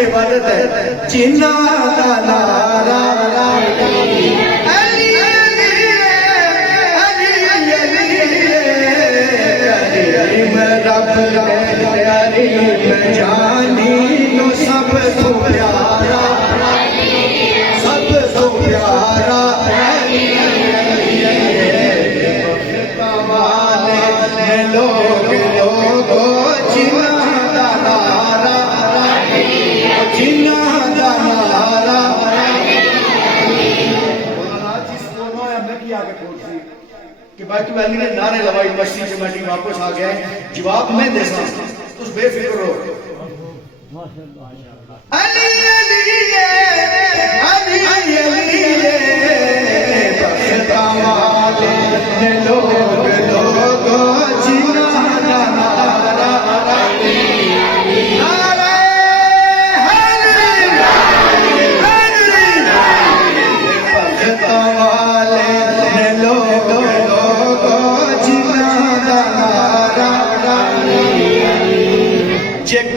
عبادت ہے جنا دا نارا علی علی علی علی میں رب علی میں جانی نو سب تو پیارا سب تو پیارا علی کمالے لوگ لوگو جنا دا نارا کہ بھائی تو علی نے نعرے لوائی مسجد سے میں واپس آ گیا جواب میں دے سکتا اس بے فکر ہو علی علی علی علی کمالے لوگ لوگو جنا دا نارا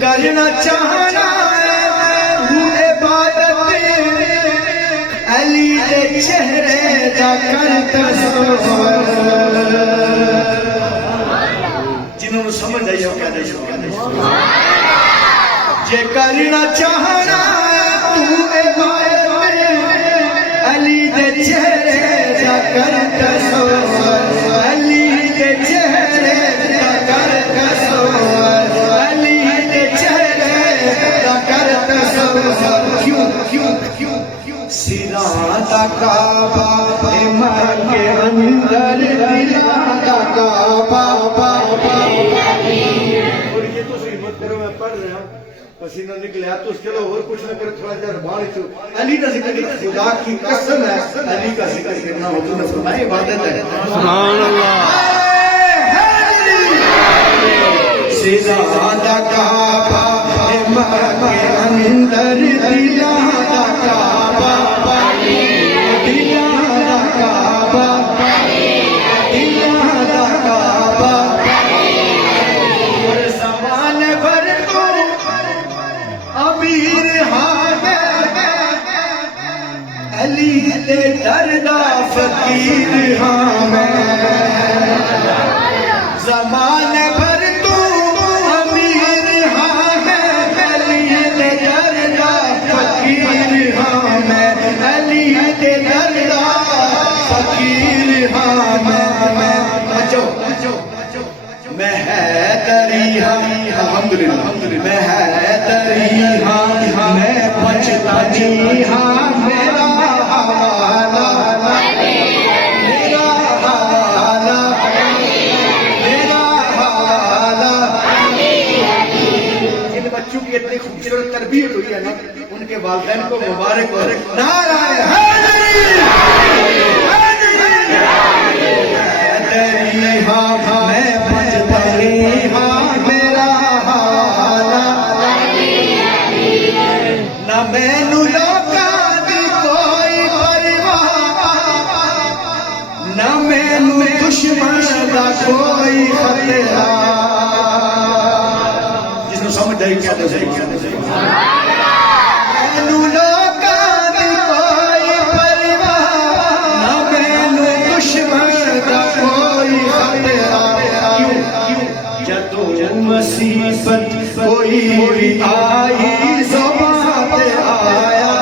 کرنا چاہنا عبادت علی دے چہرے دا کر تصور جنہوں نے سمجھ آئی ہو کہہ دے جے کرنا چاہنا عبادت علی دے چہرے دا کر تصور علی دے چہرے دا کر تصور سینا دا کعبہ مکے اندر دلا دا کعبہ اور یہ تو صحیح مت کرو میں پڑھ رہا ہوں پسینہ نکلیا تو اس کے لئے اور کچھ نہ کرے تھوڑا جا ربانی تو علی کا ذکر خدا کی قسم ہے علی کا ذکر کرنا حضور نے فرمایا عبادت ہے سبحان اللہ سینا دا کعبہ مکے اندر دلا دا کعبہ علی دے دردا فقیر ہاں میں زمانے بھر تو امیر ہاں میں علی دے دردا فقیر ہاں میں علی دے دردا فقیر ہاں میں حیدری ہاں الحمدللہ میں حیدری ہاں میں پچھتانی ہاں میرا اتنی خوبصورت تربیت ہوئی ہے نا ان کے والدین کو مبارک ہو نعرہ حیدری حیدری ہاں میں پچھتانی ہاں میرا حالا نہ میں لوکاں دی کوئی پرواہ نہ میں دشمن دا کوئی خطرہ سمجھ آئی کیا دے مینو لوکاں دی کوئی پرواہ نہ مینو دشمن دا کوئی خطرہ جدوں مصیبت کوئی آئی زباں تے آیا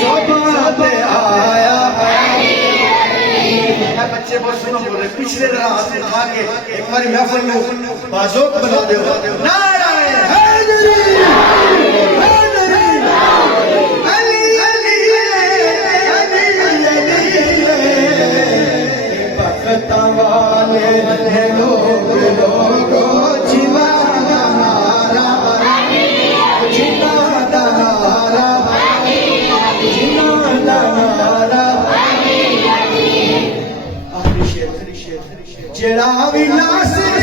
زباں تے آیا بچے بہت سنو بول رہے پچھلے طرح ہاتھ اٹھا کے ایک باری محفل میں بازوق بنا دے نعرہ حیدری حیدری علی علی علی بخت والے لوگ لوگو جنا دا نعرہ جنا دا نعرہ جنا دا نعرہ جڑا بھی ناصر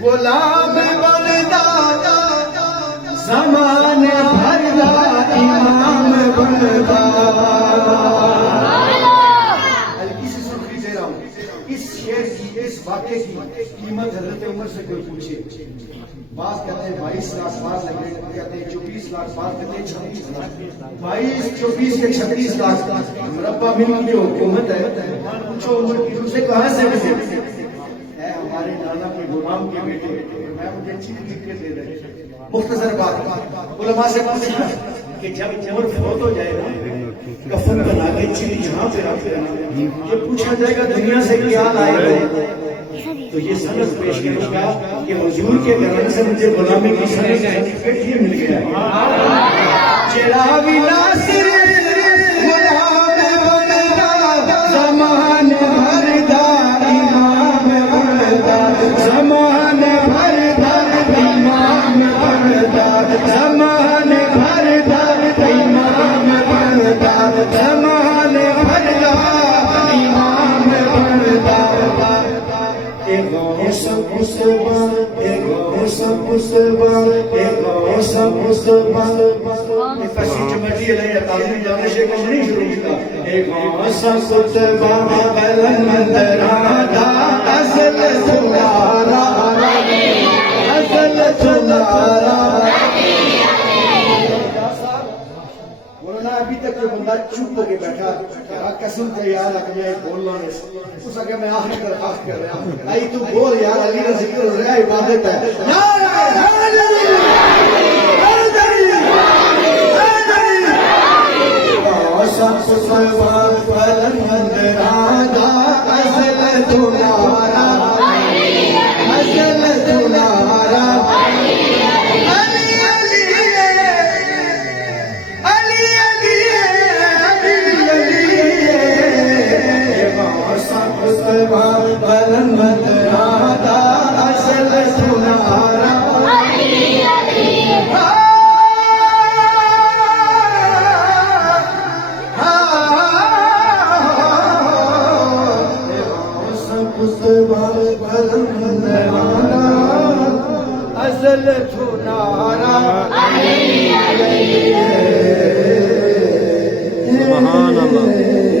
غلام بندا حضرت عمر سے کوئی پوچھے، بعض کہتے ہیں 22 لاکھ، بعض کہتے ہیں 24 لاکھ، بعض کہتے ہیں 26 لاکھ، 22 24 کے 26 لاکھ مربع ملک کی حکومت ہے. پوچھو عمر کی روح سے کہاں سے ملے؟ اے ہمارے نانا کے غلام کے بیٹے، میں مجھے اچھی لکھ کے دے رہے. مختصر بات، علماء سے پوچھنا کہ جب عمر فوت ہو جائے گا کفن بنا کے چیلی جہاں پہ رکھ دینا، یہ پوچھا جائے گا دنیا سے کیا لائے گا، تو یہ سند پیش کرے گا کہ حضور کے گھرانے سے مجھے غلامی کی سند سرٹیفکیٹ ہی مل گیا. چراغی ناصر غلام بندا، زمان بھر دا امام بندا، زمان بھر دا امام بندا، زمان بھر دا امام بندا، زمان بھر دا امام بندا. ابھی تک جو بندہ چپ ہو کے بیٹھا قسم سے یار میں بولنا نہیں، اس کا میں آخری درخواست کر رہا ہوں، آئی تو بول یار، علی کا ذکر ہو رہا ہے، عبادت ہے. سبحان اللہ.